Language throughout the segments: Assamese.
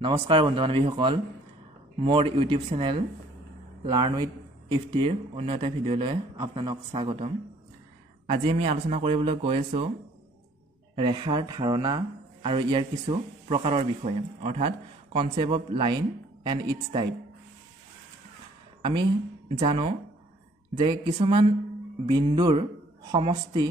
নমস্কাৰ বন্ধু বান্ধৱীসকল মোৰ ইউটিউব চেনেল লাৰ্ণ উইথ ইফটিৰ অন্য এটা ভিডিঅ'লৈ আপোনালোক স্বাগতম। আজি আমি আলোচনা কৰিবলৈ গৈ আছোঁ ৰেখাৰ ধাৰণা আৰু ইয়াৰ কিছু প্ৰকাৰৰ বিষয়ে, অৰ্থাৎ concept of line and its type. আমি জানো যে কিছুমান বিন্দুৰ সমষ্টি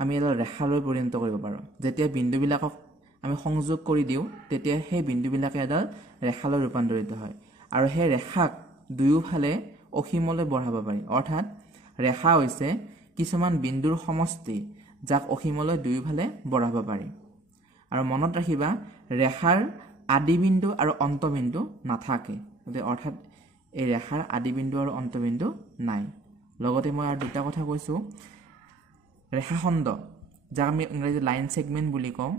আমি এটা ৰেখালৈ পৰিণত কৰিব পাৰোঁ। যেতিয়া বিন্দুবিলাকক আমি সংযোগ কৰি দিওঁ তেতিয়া সেই বিন্দুবিলাকে এডাল ৰেখালৈ ৰূপান্তৰিত হয় আৰু সেই ৰেখাক দুয়োফালে অসীমলৈ বঢ়াব পাৰি। অৰ্থাৎ ৰেখা হৈছে কিছুমান বিন্দুৰ সমষ্টি যাক অসীমলৈ দুয়োফালে বঢ়াব পাৰি। আৰু মনত ৰাখিবা ৰেখাৰ আদিবিন্দু আৰু অন্তবিন্দু নাথাকে, অৰ্থাৎ এই ৰেখাৰ আদিবিন্দু আৰু অন্তবিন্দু নাই। লগতে মই আৰু দুটা কথা কৈছোঁ, ৰেখাখণ্ড যাক আমি ইংৰাজীত লাইন ছেগমেণ্ট বুলি কওঁ,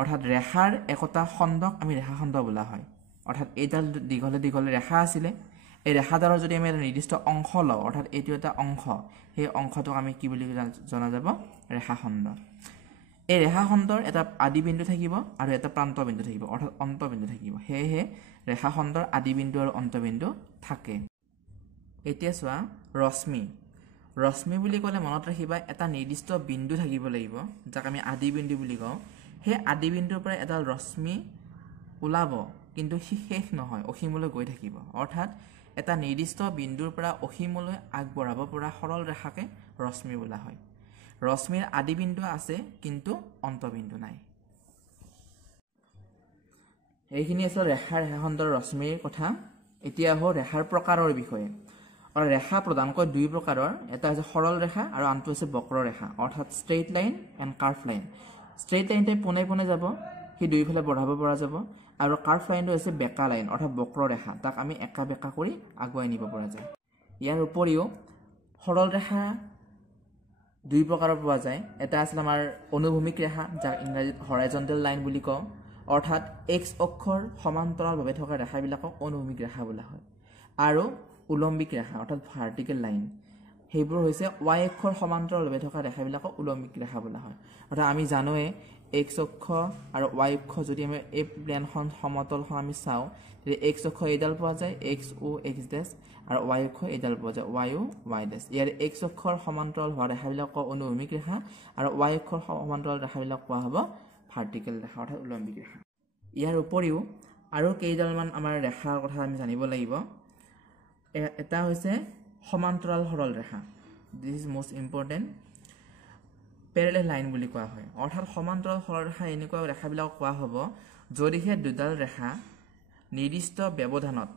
অৰ্থাৎ ৰেখাৰ একোটা খণ্ডক আমি ৰেখাখণ্ড বোলা হয়। অৰ্থাৎ এইডাল দীঘলে দীঘলে ৰেখা আছিলে, এই ৰেখাডালৰ যদি আমি এটা নিৰ্দিষ্ট অংশ লওঁ, অৰ্থাৎ এইটো এটা অংশ, সেই অংশটোক আমি কি বুলি জনা যাব? ৰেখাখণ্ড। এই ৰেখাখণ্ডৰ এটা আদিবিন্দু থাকিব আৰু এটা প্ৰান্তবিন্দু থাকিব, অৰ্থাৎ অন্তবিন্দু থাকিব। সেয়েহে ৰেখাখণ্ডৰ আদিবিন্দু আৰু অন্তবিন্দু থাকে। এতিয়া চোৱা ৰশ্মি। ৰশ্মি বুলি ক'লে মনত ৰাখিবা এটা নিৰ্দিষ্ট বিন্দু থাকিব লাগিব যাক আমি আদিবিন্দু বুলি কওঁ। সেই আদিবিন্দুৰ পৰা এডাল ৰশ্মি ওলাব, কিন্তু সি শেষ নহয়, অসীমলৈ গৈ থাকিব। অৰ্থাৎ এটা নিৰ্দিষ্ট বিন্দুৰ পৰা অসীমলৈ আগবঢ়াব পৰা সৰল ৰেখাকে ৰশ্মি বোলা হয়। ৰশ্মিৰ আদিবিন্দু আছে কিন্তু অন্তবিন্দু নাই। এইখিনি আছিল ৰেখাখণ্ডৰ ৰশ্মিৰ কথা। এতিয়া আহোঁ ৰেখাৰ প্ৰকাৰৰ বিষয়ে। আৰু ৰেখা প্ৰধানকৈ দুই প্ৰকাৰৰ, এটা হৈছে সৰল ৰেখা আৰু আনটো হৈছে বক্ৰ ৰেখা, অৰ্থাৎ straight line and curve line. ষ্ট্ৰেইট লাইনটো পোনে পোনে যাব, সি দুইফালে বঢ়াব পৰা যাব, আৰু কাৰ্ভ লাইনটো হৈছে বেকা লাইন অৰ্থাৎ বক্ৰ ৰেখা, তাক আমি একা বেকা কৰি আগুৱাই নিব পৰা যায়। ইয়াৰ উপৰিও সৰল ৰেখা দুই প্ৰকাৰৰ পোৱা যায়। এটা আছিল আমাৰ অনুভূমিক ৰেখা, যাক ইংৰাজীত হৰাইজণ্টেল লাইন বুলি কওঁ, অৰ্থাৎ এক্স অক্ষৰ সমান্তৰালভাৱে থকা ৰেখাবিলাকক অনুভূমিক ৰেখা বোলা হয়। আৰু উলম্বিক ৰেখা অৰ্থাৎ ভাৰ্টিকেল লাইন, সেইবোৰ হৈছে ৱাই অক্ষৰ সমান্তৰালভাৱে থকা ৰেখাবিলাকক উলম্বিক ৰেখা বোলা হয়। অৰ্থাৎ আমি জানোৱে এক্স অক্ষ আৰু ৱাই অক্ষ, যদি আমি এই প্লেনখন সমতলখন আমি চাওঁ, তেতিয়া এক্স অক্ষ এইডাল পোৱা যায় এক্স অ' এক্স ডেছ, আৰু ৱাই অক্ষ এইডাল পোৱা যায় ৱাই অ' ৱাই ডেছ। ইয়াৰ এক্স অক্ষৰ সমান্তৰাল হোৱা ৰেখাবিলাক কোৱা অনুভূমিক ৰেখা, আৰু ৱাই অক্ষৰ সমান্তৰাল ৰেখাবিলাক কোৱা হ'ব ভাৰ্টিকেল ৰেখা অৰ্থাৎ উলম্বিক ৰেখা। ইয়াৰ উপৰিও আৰু কেইডালমান আমাৰ ৰেখাৰ কথা আমি জানিব লাগিব। এটা হৈছে সমান্তৰাল সৰল ৰেখা, this is most important. Parallel line বুলি কোৱা হয়। অৰ্থাৎ সমান্তৰাল সৰল ৰেখা এনেকুৱা ৰেখাবিলাক কোৱা হ'ব যদিহে দুডাল ৰেখা নিৰ্দিষ্ট ব্যৱধানত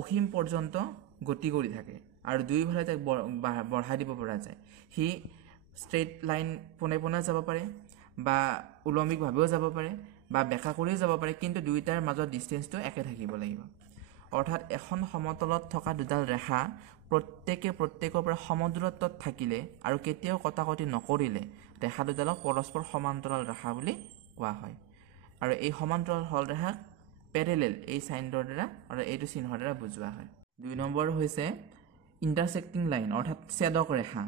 অসীম পৰ্যন্ত গতি কৰি থাকে আৰু দুয়োফালে তাক বঢ়াই দিব পৰা যায়। সি ষ্ট্ৰেইট লাইন পোনে পোনে যাব পাৰে, বা উলম্বিকভাৱেও যাব পাৰে, বা বেকা কৰিও যাব পাৰে, কিন্তু দুয়োটাৰ মাজত ডিষ্টেঞ্চটো একে থাকিব লাগিব। অৰ্থাৎ এখন সমতলত থকা দুডাল ৰেখা প্ৰত্যেকৰ পৰা সমদূৰত্বত থাকিলে আৰু কেতিয়াও কটাকটি নকৰিলে ৰেখা দুডালক পৰস্পৰ সমান্তৰাল ৰেখা বুলি কোৱা হয়। আৰু এই সমান্তৰাল সৰল ৰেখাক পেৰেলেল এই চাইনৰ দ্বাৰা আৰু এইটো চিহ্নৰ দ্বাৰা বুজোৱা হয়। 2 নম্বৰ হৈছে ইণ্টাৰচেক্টিং লাইন অৰ্থাৎ ছেদক ৰেখা।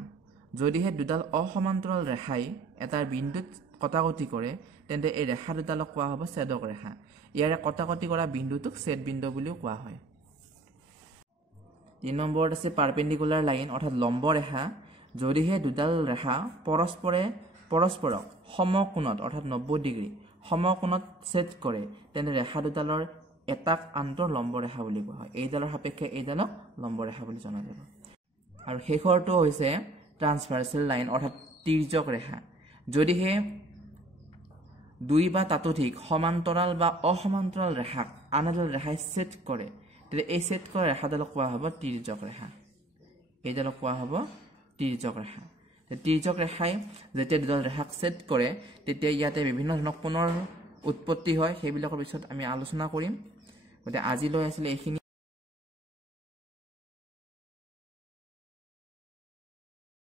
যদিহে দুডাল অসমান্তৰাল ৰেখাই এটাৰ বিন্দুত কটাকটি কৰে তেন্তে এই ৰেখা দুডালক কোৱা হ'ব ছেদক ৰেখা। ইয়াৰে কটাকটি কৰা বিন্দুটোক ছেদ বিন্দু বুলিও কোৱা হয়। 3 নম্বৰত আছে পাৰপেণ্ডিকুলাৰ লাইন অৰ্থাৎ লম্ব ৰেখা। যদিহে দুডাল ৰেখা পৰস্পৰক সমকোণত অৰ্থাৎ 90 ডিগ্ৰী সমকোণত ছেদ কৰে তেন্তে ৰেখা দুডালৰ এটাক আনটোৰ লম্ব ৰেখা বুলি কোৱা হয়। এইডালৰ সাপেক্ষে এইডালক লম্ব ৰেখা বুলি জনা যাব। আৰু শেষৰটো হৈছে ট্ৰান্সভাৰ্চেল লাইন অৰ্থাৎ তিৰ্যক ৰেখা। যদিহে দুই বা তাতোধিক সমান্তৰাল বা অসমান্তৰাল ৰেখাক আন এডাল ৰেখাই ছেদ কৰে তেতিয়া এই ছেদ কৰা ৰেখাডালক কোৱা হ'ব তিৰ্যক ৰেখা। এইডালক কোৱা হ'ব তিৰ্যক ৰেখা। তিৰ্যক ৰেখাই যেতিয়া দুডাল ৰেখাক ছেদ কৰে তেতিয়া ইয়াতে বিভিন্ন ধৰণৰ কোণৰ উৎপত্তি হয়, সেইবিলাকৰ পিছত আমি আলোচনা কৰিম। গতিকে আজিলৈ আছিলে এইখিনি।